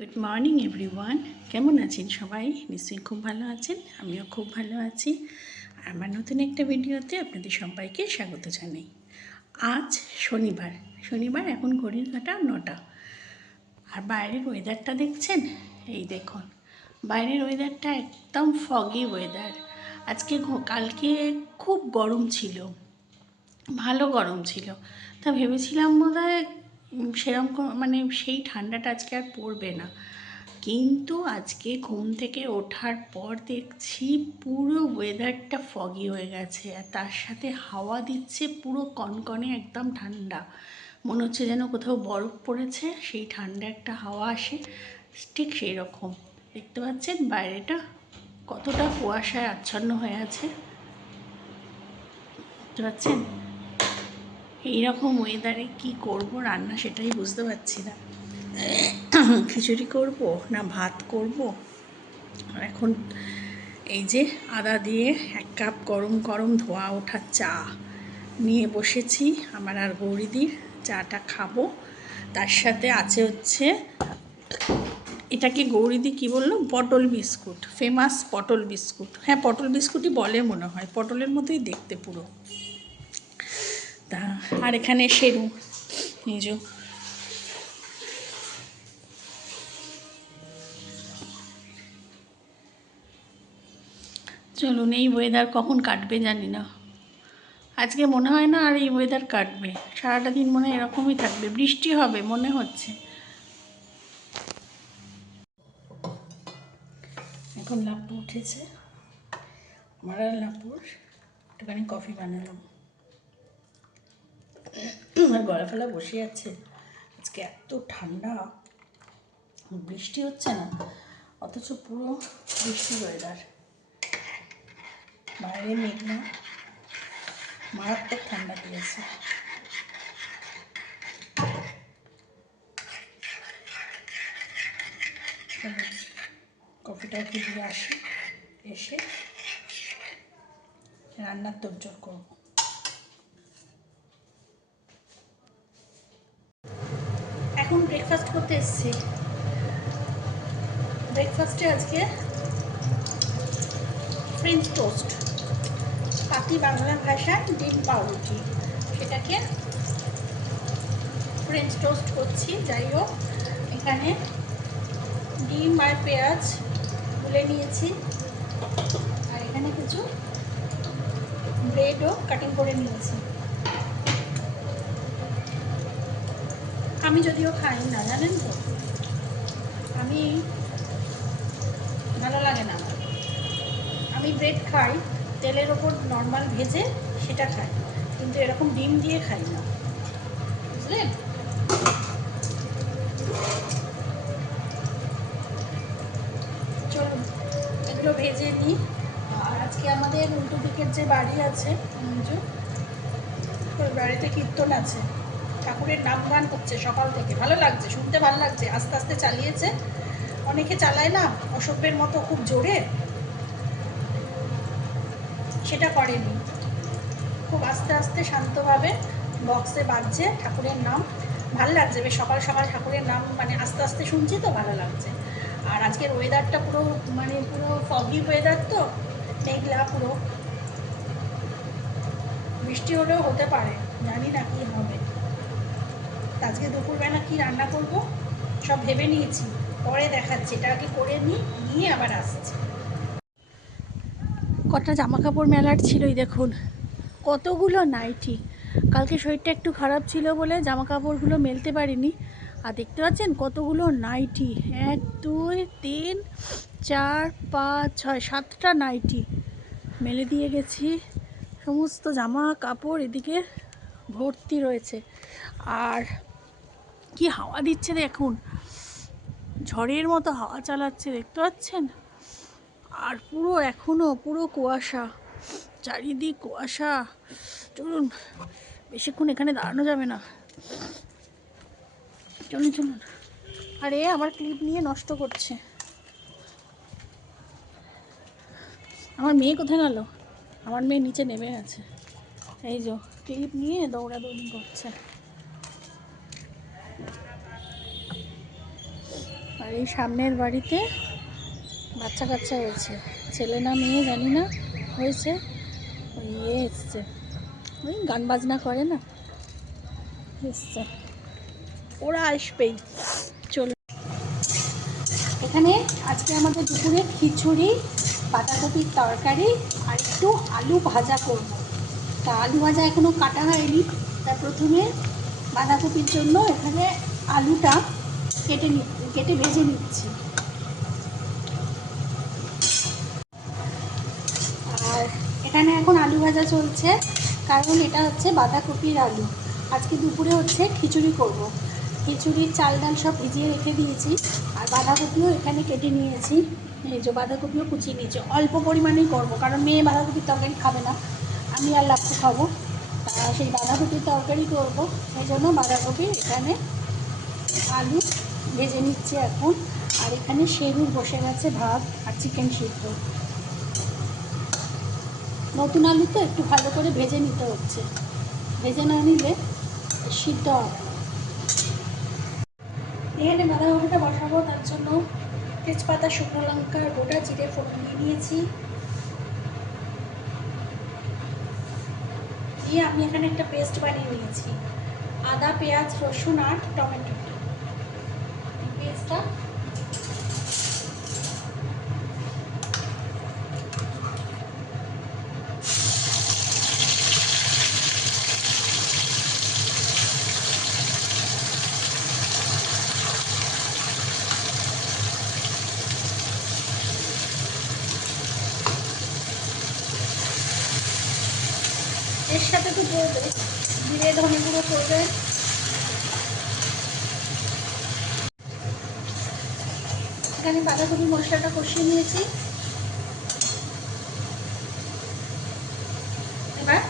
Good morning everyone. কেমন আছেন সবাই? নিশ্চয়ই খুব ভালো আছেন। আমিও খুব ভালো আছি। আমার নতুন একটা ভিডিওতে আপনাদের সবাইকে স্বাগত জানাই। আজ শনিবার এখন ঘড়ির কাঁটা 9টা। আর বাইরের ওয়েদারটা দেখছেন? এই দেখুন, বাইরের ওয়েদারটা একদম ফগি ওয়েদার। কালকে খুব গরম ছিল, ভালো গরম ছিল। তা ভেবেছিলাম বোধহয় সেরকম মানে সেই ঠান্ডাটা আজকে আর পড়বে না, কিন্তু আজকে ঘুম থেকে ওঠার পর দেখছি পুরো ওয়েদারটা ফগি হয়ে গেছে, আর তার সাথে হাওয়া দিচ্ছে পুরো কনকনে, একদম ঠান্ডা। মনে হচ্ছে যেন কোথাও বরফ পড়েছে, সেই ঠান্ডা একটা হাওয়া আসে, ঠিক সেই রকম। দেখতে পাচ্ছেন বাইরেটা কতটা কুয়াশায় আচ্ছন্ন হয়ে আছে, দেখতে পাচ্ছেন? এইরকম ওয়েদারে কি করব রান্না সেটাই বুঝতে পারছি না। খিচুড়ি করব না ভাত করব। এখন এই যে আদা দিয়ে 1 কাপ গরম গরম ধোয়া ওঠা চা নিয়ে বসেছি, আমার আর গৌরীদির চাটা খাবো। তার সাথে আছে হচ্ছে, এটাকে গৌরীদি কি বললো, পটল বিস্কুট, ফেমাস পটল বিস্কুট। হ্যাঁ, পটল বিস্কুটই বলে মনে হয়, পটলের মতোই দেখতে পুরো। তা আর এখানে সেরু নিজ। চলুন, এই ওয়েদার কখন কাটবে জানি না। আজকে মনে হয় না আর এই ওয়েদার কাটবে, সারাটা দিন মনে হয় এরকমই থাকবে, বৃষ্টি হবে মনে হচ্ছে। এখন লাপু উঠেছে, আমার আর লাপুর একটুখানি কফি বানালাম। আর গলা ফেলা বসে আছে, আজকে এত ঠান্ডা, বৃষ্টি হচ্ছে না অথচ পুরো বৃষ্টি ওয়েদার। বাইরে মেঘনা, মারাত্মক ঠান্ডা দিয়েছে। কফিটা একটু দিয়ে আসি, এসে রান্নার তোড়জোড় করব। এখন ব্রেকফাস্ট করতে এসেছি। ব্রেকফাস্টে আজকে ফ্রেঞ্চ টোস্ট, পাতি বাংলা ভাষায় ডিম পাউরুটি, সেটাকে ফ্রেঞ্চ টোস্ট করছি। যাই হোক, এখানে ডিম আর পেঁয়াজ গুলে নিয়েছি, আর এখানে কিছু ব্রেডও কাটিং করে নিয়েছি। আমি যদিও খাই না, জানেন তো, আমি ভালো লাগে না আমার। আমি ব্রেড খাই তেলের ওপর নর্মাল ভেজে, সেটা খাই, কিন্তু এরকম ডিম দিয়ে খাই না, বুঝলেন? চলুন এগুলো ভেজে নিই। আর আজকে আমাদের উল্টো দিকের যে বাড়ি আছে, ওই বাড়িতে কীর্তন আছে, ঠাকুরের নাম গান হচ্ছে সকাল থেকে, ভালো লাগছে, শুনতে ভালো লাগছে। আস্তে আস্তে চালিয়েছে, অনেকে চালায় না অসভ্যের মতো খুব জোরে, সেটা করেনি, খুব আস্তে আস্তে শান্তভাবে বক্সে বাজছে ঠাকুরের নাম। ভালো লাগছে, বেশ সকাল সকাল ঠাকুরের নাম মানে আস্তে আস্তে শুনছি তো ভালো লাগছে। আর আজকের ওয়েদারটা পুরো পুরো ফগি ওয়েদার, তো মেঘলা পুরো, বৃষ্টি হলেও হতে পারে, জানি না কী হবে। আজকে দুপুরবেলা কী রান্না করব সব ভেবে নিয়েছি, পরে দেখাচ্ছি, এটা আগে করে নিয়ে আবার আসছি। কটা জামা কাপড় মেলার ছিলই, দেখুন কতগুলো নাইটি। কালকে শরীরটা একটু খারাপ ছিল বলে জামা কাপড়গুলো মেলতে পারিনি। আর দেখতে পাচ্ছেন কতগুলো নাইটি, 1 2 3 4 5 6 7টা নাইটি মেলে দিয়ে গেছি। সমস্ত জামা কাপড় এদিকে ভর্তি রয়েছে। আর কি হাওয়া দিচ্ছে দেখুন, ঝড়ের মতো হাওয়া চালাচ্ছে, দেখতে পাচ্ছেন? আর পুরো এখনও পুরো কুয়াশা, চারিদিক কুয়াশা। চলুন, বেশিক্ষণ এখানে দাঁড়ানো যাবে না, চলুন চলুন। আরে আমার ক্লিপ নিয়ে নষ্ট করছে, আমার মেয়ে কোথায় গেল? আমার মেয়ে নিচে নেমে গেছে, এই যে ক্লিপ নিয়ে দৌড়াদৌড়ি করছে। আর এই সামনের বাড়িতে বাচ্চা কাচ্চা হয়েছে, ছেলে না মেয়ে জানি না, হয়েছে। ওই এসছে, ওই গান বাজনা করে না, এসছে। ওরা আসবেই। চলো, এখানে আজকে আমাদের দুপুরে খিচুড়ি, বাঁধাকপির তরকারি আর একটু আলু ভাজা করব। তা আলু ভাজা এখনও কাটা হয়নি। তা প্রথমে বাঁধাকপির জন্য এখানে আলুটা কেটে ভেজে নিচ্ছি। আর এখানে এখন আলু ভাজা চলছে, কারণ এটা হচ্ছে বাঁধাকপির আলু। আজকে দুপুরে হচ্ছে খিচুড়ি করব। খিচুড়ির চাল ডাল সব ভিজিয়ে রেখে দিয়েছি। আর বাঁধাকপিও এখানে কেটে নিয়েছি, এই যে বাঁধাকপিও কুচিয়ে নিয়েছি। অল্প পরিমাণেই করব, কারণ মেয়ে বাঁধাকপির তরকারি খাবে না, আমি আর লাচ্ছু খাবো। তা সেই বাঁধাকপির তরকারি করব, সেই জন্য বাঁধাকপি এখানে আলু ভেজে নিচ্ছি এখন। আর এখানে সেরুর বসে গেছে ভাত আর চিকেন সিদ্ধ। নতুন আলু তো একটু ভালো করে ভেজে নিতে হচ্ছে, ভেজে না নিলে সিদ্ধ হবে না। এখানে বাঁধাকপিটা বসাবো, তার জন্য তেজপাতা, শুকনো লঙ্কা, গোটা জিরে ফোড়ন দিয়ে নিয়েছি। দিয়ে আমি এখানে একটা পেস্ট বানিয়ে নিয়েছি, আদা, পেঁয়াজ, রসুন আর টমেটো। এই পেস্টটা এর সাথে তো পড়বে জিরে, ধনে গুঁড়ো পড়বে। এখানে বাঁধাকপি মশলাটা কষিয়ে নিয়েছি। এবার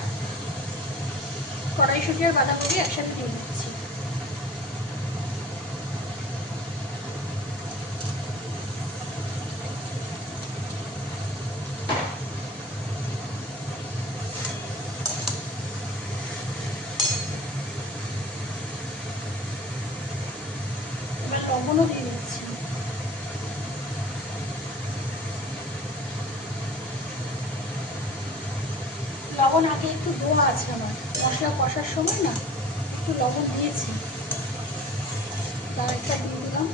কড়াইশুঁটি আর বাঁধাকপি একসাথে দিয়ে দিচ্ছি। এবার লবণও দিয়ে দিচ্ছি। লবণ আগে একটু দেওয়া আছে আমার, মশলা কষার সময় না একটু লবণ দিয়েছি, তার একটা দিয়ে দিলাম।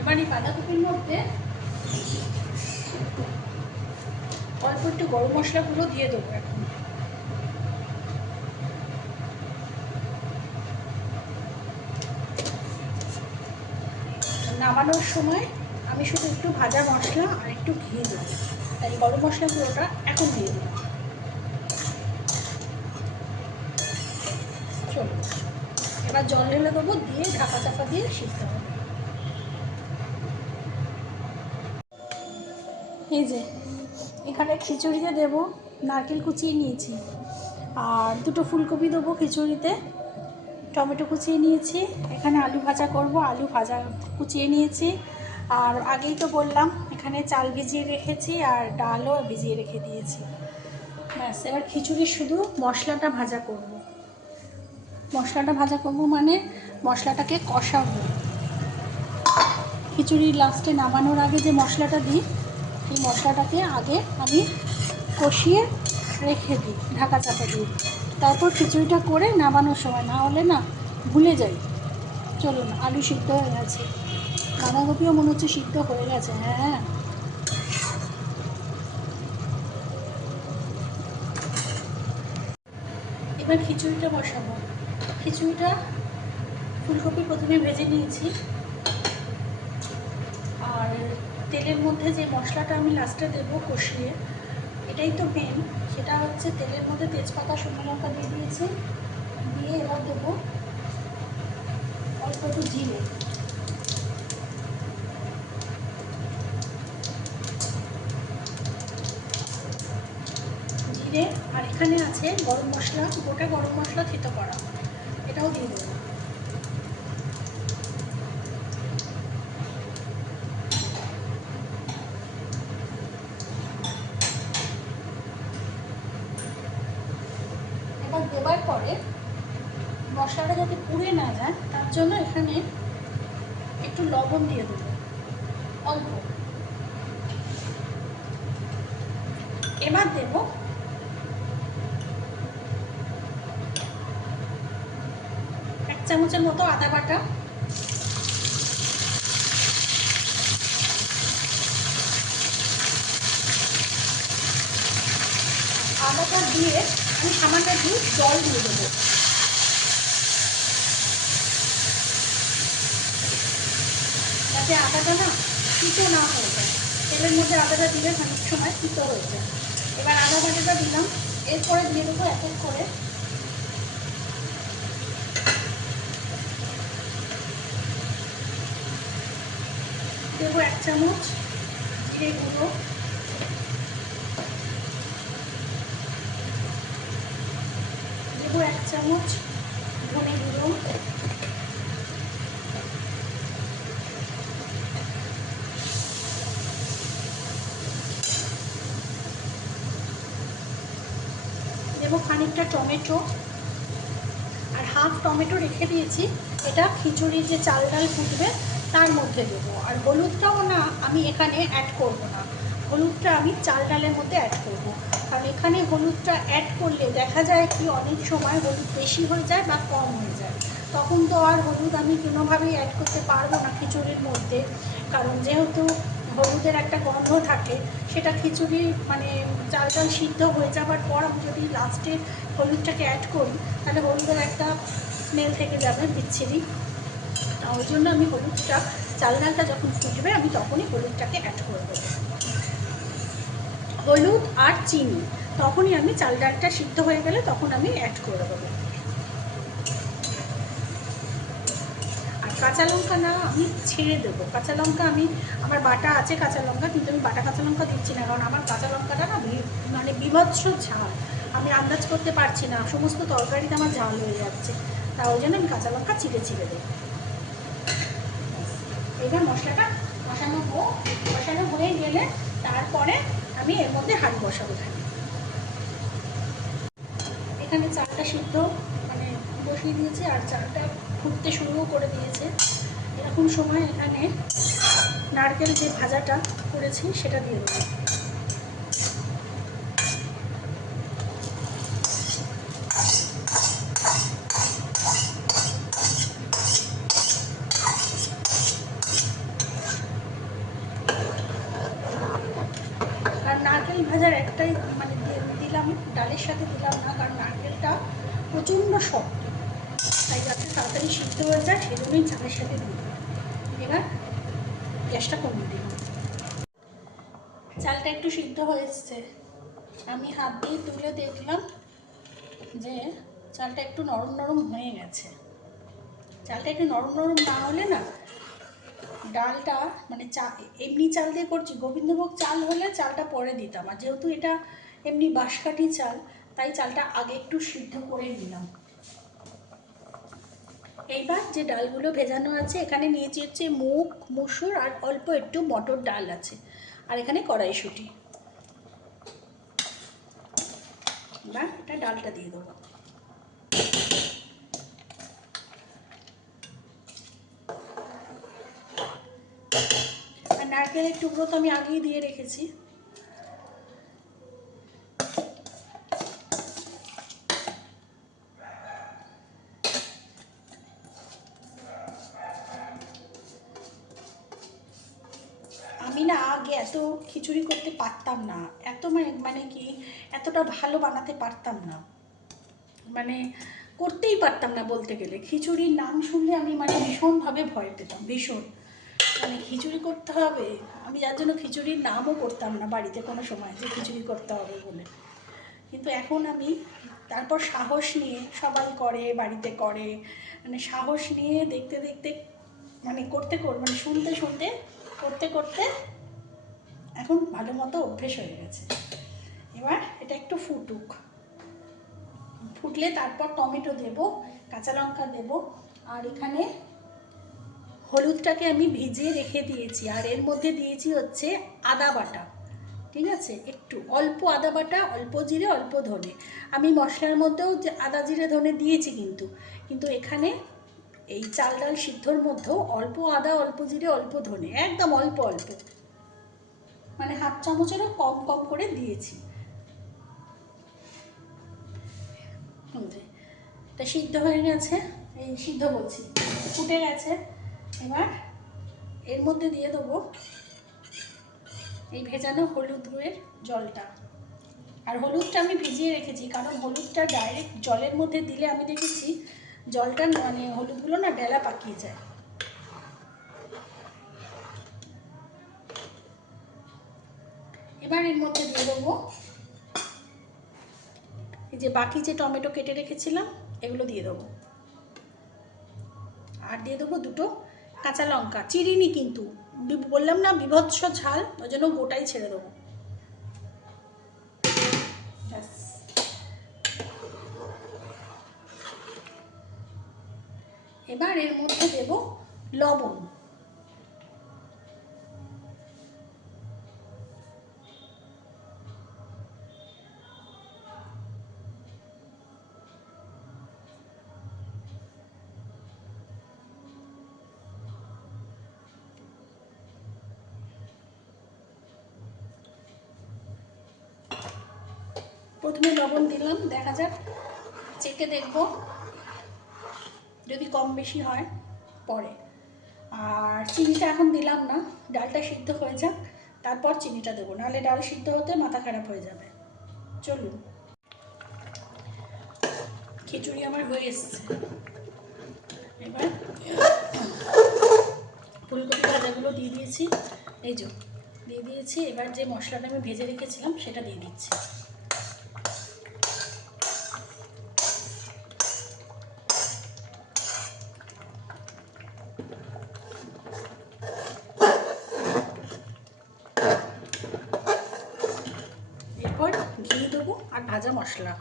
এবার এই বাঁধাকপির মধ্যে অল্প একটু গরম মশলা গুঁড়ো দিয়ে দেবো এখন। নামানোর সময় আমি শুধু একটু ভাজা মশলা আর একটু ঘি দেবো, তাই গরম মশলা গুঁড়োটা এখন দিয়ে দেবো। চলো, এবার জল ঢেলে দেবো, দিয়ে ঢাকা চাপা দিয়ে সিদ্ধ হবে। এই যে এখানে খিচুড়িতে দেবো নারকেল কুচিয়ে নিয়েছি, আর দুটো ফুলকপি দেবো খিচুড়িতে, টমেটো কুচিয়ে নিয়েছি। এখানে আলু ভাজা করব, আলু ভাজা কুচিয়ে নিয়েছি। আর আগেই তো বললাম এখানে চাল ভিজিয়ে রেখেছি আর ডালও ভিজিয়ে রেখে দিয়েছি। ব্যাস, এবার খিচুড়ির শুধু মশলাটা ভাজা করব। মশলাটা ভাজা করব মানে মশলাটাকে কষাবো। খিচুড়ির লাস্টে নামানোর আগে যে মশলাটা দিই, সেই মশলাটাকে আগে আমি কষিয়ে রেখে দিই ঢাকা চাপা দিয়ে, তারপর খিচুড়িটা করে নামানোর সময়, না হলে না ভুলে যাই। চলুন, আলু সিদ্ধ হয়ে গেছে, বাঁধাকপিও মনে হচ্ছে সিদ্ধ হয়ে গেছে। হ্যাঁ, এবার খিচুড়িটা বসাবো। খিচুড়িটা ফুলকপি প্রথমে ভেজে নিয়েছি, আর তেলের মধ্যে যে মশলাটা আমি লাস্টে দেবো কষিয়ে, এটাই তো মেন। সেটা হচ্ছে তেলের মধ্যে তেজপাতা, শুকনো লঙ্কা দিয়ে দিয়েছি, দিয়ে এবার দেবো অল্প একটু জিরে, জিরে, আর এখানে আছে গরম মশলা, গোটা গরম মশলা থেতো করা, এটাও দিয়ে দেবো। এবার দেওয়ার পরে মশলাটা যাতে পুড়ে না যায় তার জন্য এখানে একটু লবণ দিয়ে দেবো, অল্প। এবার দেবো এক চামচের মতো আদা বাটা, আদাটা দিয়ে আমি সামান্য একটু জল দিয়ে দেবো, যাতে আদাটা না তিতো না হয়ে যায়। তেলের মধ্যে আদাটা দিলে অনেক সময় তিতো হয়ে যায়। এবার আদা বাটাটা দিলাম, এরপরে দিয়ে দেবো এক এক করে দেবো 1 চামচ জিরে গুঁড়ো, দেবো 1 চামচ ধনে গুঁড়ো, দেবো খানিকটা টমেটো, আর হাফ টমেটো রেখে দিয়েছি, এটা খিচুড়ির যে চাল ডাল ফুটবে তার মধ্যে দেবো। আর হলুদটাও না আমি এখানে অ্যাড করব না, হলুদটা আমি চাল ডালের মধ্যে অ্যাড করব। কারণ এখানে হলুদটা অ্যাড করলে দেখা যায় কি অনেক সময় হলুদ বেশি হয়ে যায় বা কম হয়ে যায়, তখন তো আর হলুদ আমি কোনোভাবেই অ্যাড করতে পারবো না খিচুড়ির মধ্যে। কারণ যেহেতু হলুদের একটা গন্ধ থাকে, সেটা খিচুড়ি মানে চাল ডাল সিদ্ধ হয়ে যাবার পর আমি যদি লাস্টে হলুদটাকে অ্যাড করি তাহলে হলুদের একটা স্মেল থেকে যাবে বিচ্ছিরি। ওই জন্য আমি হলুদটা চাল ডালটা যখন ফুটবে আমি তখনই হলুদটাকে অ্যাড করব, হলুদ আর চিনি, তখনই আমি চাল ডালটা সিদ্ধ হয়ে গেলে তখন আমি অ্যাড করে দেবো। আর কাঁচা লঙ্কা না আমি ছেড়ে দেবো, কাঁচা লঙ্কা আমি আমার বাটা আছে কাঁচা লঙ্কা, কিন্তু আমি বাটা কাঁচা লঙ্কা দিচ্ছি না, কারণ আমার কাঁচা লঙ্কাটা না মানে বিভৎস ঝাল, আমি আন্দাজ করতে পারছি না, সমস্ত তরকারিতে আমার ঝাল হয়ে যাচ্ছে, তা ওই জন্য আমি কাঁচা লঙ্কা চিড়ে চিড়ে দেবো। এবার মশলাটা কষানো হয়ে গেলে তারপরে আমি এর মধ্যে হাঁড়ি বসাবো। এখানে চালটা সিদ্ধ মানে বসিয়ে দিয়েছি, আর চালটা ফুটতে শুরুও করে দিয়েছে। এরকম সময় এখানে নারকেল যে ভাজাটা করেছি সেটা দিয়ে দেবো। আর নারকেল ভাজার একটাই মানে দিলাম, ডালের সাথে দিলাম না, কারণ নারকেলটা প্রচণ্ড শক্ত, তাই যাতে তাড়াতাড়ি সিদ্ধ হয়ে যায় সেজন্যই চালের সাথে দিয়ে দিলাম। এবার গ্যাসটা কমিয়ে দিলাম। চালটা একটু সিদ্ধ হয়ে এসছে, আমি হাত দিয়ে তুলে দেখলাম যে চালটা একটু নরম নরম হয়ে গেছে। চালটা একটু নরম নরম না হলে না ডালটা মানে এমনি চাল দিয়ে করছি, গোবিন্দভোগ চাল হলে চালটা পরে দিতাম, আর যেহেতু এটা এমনি বাঁশকাঠি চাল তাই চালটা আগে একটু সিদ্ধ করে নিলাম। এইবার যে ডালগুলো ভেজানো আছে এখানে নিয়েছি হচ্ছে মুগ, মসুর আর অল্প একটু মটর ডাল আছে, আর এখানে কড়াইশুঁটি। এবার এটা ডালটা দিয়ে দেবো। আর নারকেলের টুকরো তো আমি আগেই দিয়ে রেখেছি। আমি না আগে এত খিচুড়ি করতে পারতাম না, এত মানে কি এতটা ভালো বানাতে পারতাম না, মানে করতেই পারতাম না বলতে গেলে। খিচুড়ির নাম শুনলে আমি মানে ভীষণভাবে ভয় পেতাম, ভীষণ, মানে খিচুড়ি করতে হবে, আমি যার জন্য খিচুড়ির নামও করতাম না বাড়িতে কোনো সময় যে খিচুড়ি করতে হবে বলে। কিন্তু এখন আমি তারপর সাহস নিয়ে, সবাই করে বাড়িতে করে, মানে সাহস নিয়ে দেখতে দেখতে মানে মানে শুনতে করতে করতে এখন ভালো মতো অভ্যেস হয়ে গেছে। এবার এটা একটু ফুটুক, ফুটলে তারপর টমেটো দেব, কাঁচা লঙ্কা দেব। আর এখানে হলুদটাকে আমি ভিজিয়ে রেখে দিয়েছি, আর এর মধ্যে দিয়েছি হচ্ছে আদা বাটা। ঠিক আছে, একটু অল্প আদা বাটা, অল্প জিরে, অল্প ধনে। আমি মশলার মধ্যেও যে আদা জিরে ধনে দিয়েছি, কিন্তু এখানে এই চাল ডাল সিদ্ধর মধ্যেও অল্প আদা, অল্প জিরে, অল্প ধনে, একদম অল্প অল্প, মানে হাফ চামচেরও কম কম করে দিয়েছি। এটা সিদ্ধ হয়ে গেছে, এই সিদ্ধ বলছি, ফুটে গেছে। এবার এর মধ্যে দিয়ে দেবো এই ভেজানো হলুদ গুঁড়ের জলটা। আর হলুদটা আমি ভিজিয়ে রেখেছি, কারণ হলুদটা ডাইরেক্ট জলের মধ্যে দিলে আমি দেখেছি জলটা মানে হলুদগুলো না ডেলা পাকিয়ে যায়। এবার এর মধ্যে দিয়ে দেবো এই যে বাকি যে টমেটো কেটে রেখেছিলাম এগুলো দিয়ে দেবো, আর দিয়ে দেবো দুটো কাঁচা লঙ্কা, চিরিনি কিন্তু, বললাম না বিভৎস ঝাল, ওই জন্য গোটাই ছেড়ে দেবো। এবার এর মধ্যে দেব লবণ। প্রথমে লবণ দিলাম, দেখা যাক, চেখে দেখব, যদি কম বেশি হয় পরে। আর চিনিটা এখন দিলাম না, ডালটা সিদ্ধ হয়ে যাক তারপর চিনিটা দেবো, নাহলে ডাল সিদ্ধ হতে মাথা খারাপ হয়ে যাবে। চলুন, খিচুড়ি আমার হয়ে এসছে। এবার ফুলকপি ভাজাগুলো দিয়ে দিয়েছি, এই যে দিয়ে দিয়েছি। এবার যে মশলাটা আমি ভেজে রেখেছিলাম সেটা দিয়ে দিচ্ছি। এরপর ঘি দেবো আর ভাজা মশলা।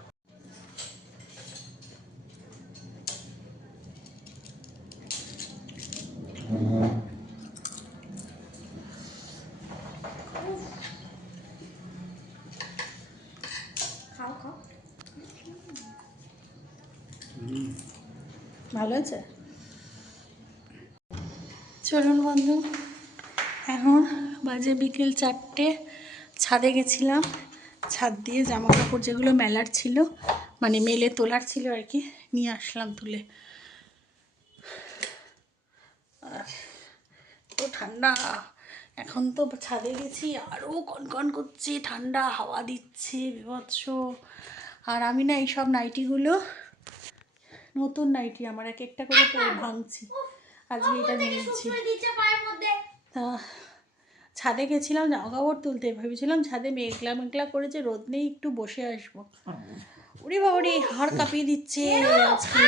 খাও খাও, ভালো আছে। চলুন বন্ধু, এখন বাজে বিকেল 4টে। ছাদে গেছিলাম, ছাদ দিয়ে জামা কাপড় যেগুলো মেলার ছিল, মানে মেলে তোলার ছিল আর কি, নিয়ে আসলাম তুলে। আর তো ঠান্ডা, এখন তো ছাদে গেছি আরও কনকন করছে, ঠান্ডা হাওয়া দিচ্ছে বিভৎস। আর আমি না এইসব নাইটিগুলো, নতুন নাইটি আমার, এক একটা করে ভাঙছি, আজকে এটা নিয়েছি। তা ছাদে গেছিলাম জামা কাপড় তুলতে, ভেবেছিলাম ছাদে মেঘলা মেঘলা করেছে, রোদ নেই, একটু বসে আসবো। ওরে বাবারে, হাড় কাঁপিয়ে দিচ্ছে আজকে,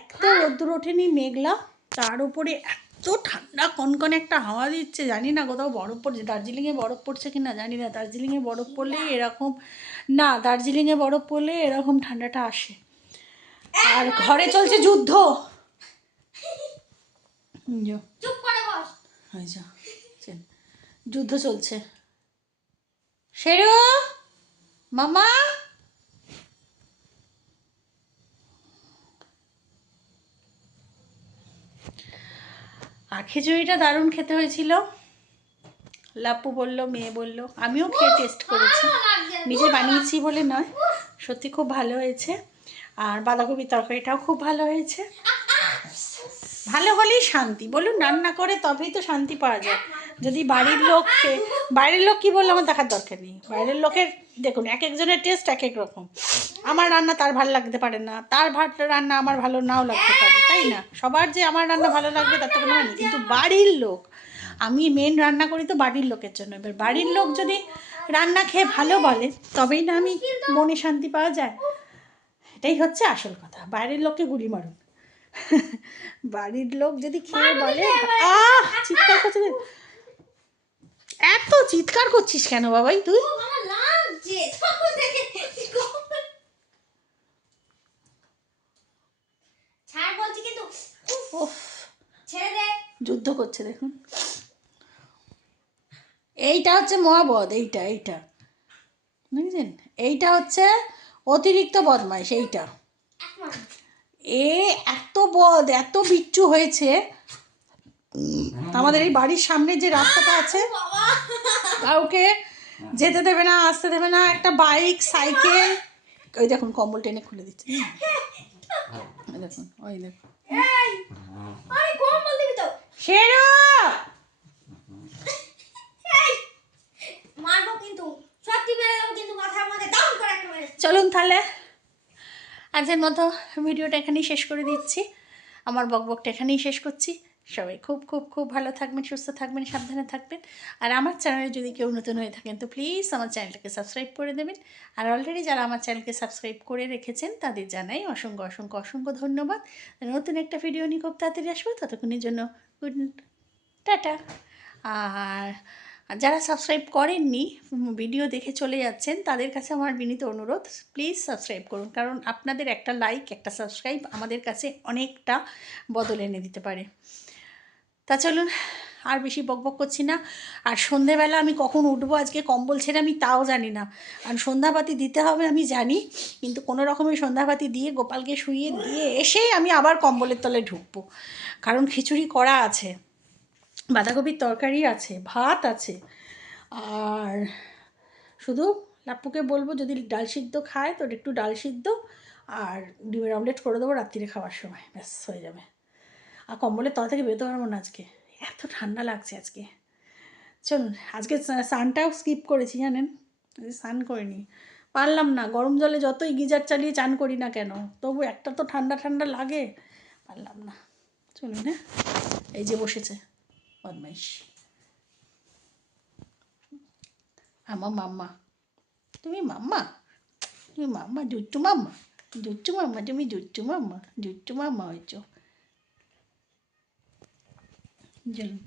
এত রোদ্দুর ওঠেনি, মেঘলা, তার উপরে এত ঠান্ডা কনকনে একটা হাওয়া দিচ্ছে। জানি না কোথাও বরফ পড়ছে, দার্জিলিংয়ে বরফ পড়ছে কি না জানি না, দার্জিলিংয়ে বরফ পড়লে এরকম, না দার্জিলিংয়ে বরফ পড়লে এরকম ঠান্ডাটা আসে। আর ঘরে চলছে যুদ্ধ, যুদ্ধ চলছে। শেরু মামা, আর খিচুড়িটা দারুণ খেতে হয়েছিল। লাপ্পু বলল, মেয়ে বলল, আমিও খেয়ে টেস্ট করেছি, নিজে বানিয়েছি বলে নয়, সত্যি খুব ভালো হয়েছে। আর বাঁধাকপির তরকারিটাও খুব ভালো হয়েছে। ভালো হলেই শান্তি, বলুন, রান্না করে তবেই তো শান্তি পাওয়া যায়। যদি বাড়ির লোককে, বাইরের লোক কী বললো আমার দেখার দরকার নেই, বাইরের লোকের দেখুন এক একজনের টেস্ট এক এক রকম। আমার রান্না তার ভালো লাগতে পারে না, তার রান্না আমার ভালো নাও লাগতে পারে, তাই না? সবার যে আমার রান্না ভালো লাগবে তার তো কোনো মানে, কিন্তু বাড়ির লোক, আমি মেন রান্না করি তো বাড়ির লোকের জন্য। এবার বাড়ির লোক যদি রান্না খেয়ে ভালো বলে তবেই না আমি মনে শান্তি পাওয়া যায়, এটাই হচ্ছে আসল কথা। বাইরের লোককে গুলি মারুন, বাড়ির লোক যদি খেয়ে বলে, চিৎকার করছিস, এত চিৎকার করছিস কেন বাবাই তুই? যে তখন থেকে ছাড় বলছি কিন্তু উফ ছেড়ে দে। যুদ্ধ করছে দেখুন। এইটা হচ্ছে মহাবদ, এইটা বুঝলেন, এইটা হচ্ছে অতিরিক্ত বদমাইশ। এইটা এ এত বদ, এত বিচ্ছু হয়েছে। আমাদের এই বাড়ির সামনে যে রাস্তাটা আছে, কাউকে যেতে দেবে না, আসতে দেবে না। একটা বাইক, সাইকেল, ওই দেখুন কম্বল টেনে খুলে দিচ্ছে। ওই দেখুন, ওই দেখুন। আরে কম বল দিবি তো। শেরু মারবো কিন্তু, সত্যি মেরে দেবো কিন্তু মাথার মধ্যে দাম করে একটা মেরে। চলুন তাহলে আজকের মতো ভিডিওটা এখানেই শেষ করে দিচ্ছি। আমার বকবকটা এখানেই শেষ করছি। সবাই খুব খুব খুব ভালো থাকবেন, সুস্থ থাকবেন, সাবধানে থাকবেন। আর আমার চ্যানেলে যদি কেউ নতুন হয়ে থাকেন তো প্লিজ আমার চ্যানেলটাকে সাবস্ক্রাইব করে দেবেন। আর অলরেডি যারা আমার চ্যানেলকে সাবস্ক্রাইব করে রেখেছেন তাদের জানাই অসংখ্য অসংখ্য অসংখ্য ধন্যবাদ। নতুন একটা ভিডিও নিয়ে খুব তাড়াতাড়ি আসবো, ততক্ষণের জন্য গুড টাটা। আর যারা সাবস্ক্রাইব করেননি, ভিডিও দেখে চলে যাচ্ছেন, তাদের কাছে আমার বিনীত অনুরোধ, প্লিজ সাবস্ক্রাইব করুন। কারণ আপনাদের একটা লাইক, একটা সাবস্ক্রাইব আমাদের কাছে অনেকটা বদল এনে দিতে পারে। তা চলুন, আর বেশি বকবক করছি না। আর সন্ধেবেলা আমি কখন উঠবো আজকে কম্বল ছেড়ে আমি তাও জানি না। আর সন্ধ্যাবাতি দিতে হবে আমি জানি, কিন্তু কোনো রকমের সন্ধ্যাবাতি দিয়ে গোপালকে শুইয়ে দিয়ে এসেই আমি আবার কম্বলের তলে ঢুকবো। কারণ খিচুড়ি করা আছে, বাঁধাকপির তরকারি আছে, ভাত আছে। আর শুধু লাপ্পুকে বলবো যদি ডাল সিদ্ধ খায় তো একটু ডাল সিদ্ধ আর ডিমের অমলেট করে দেবো রাত্রিরে খাওয়ার সময়, ব্যাস হয়ে যাবে। আর কম্বলের তলা থেকে বেরোতে পারবো না আজকে, এত ঠান্ডা লাগছে আজকে। চলুন, আজকে স্নানটাও স্কিপ করেছি জানেন, স্নান করিনি, পারলাম না। গরম জলে যতই গিজার চালিয়ে চান করি না কেন, তবু একটা তো ঠান্ডা ঠান্ডা লাগে, পারলাম না। চলুন, হ্যাঁ, এই যে বসেছে বদমাইশ আমার মাম্মা। তুমি মাম্মা, তুমি মাম্মা, জুচ্চু মাম্মা, জুচ্চু মাম্মা, তুমি জুচ্চু মাম্মা, জুচ্চু মাম্মা হয়েছ। চলুন।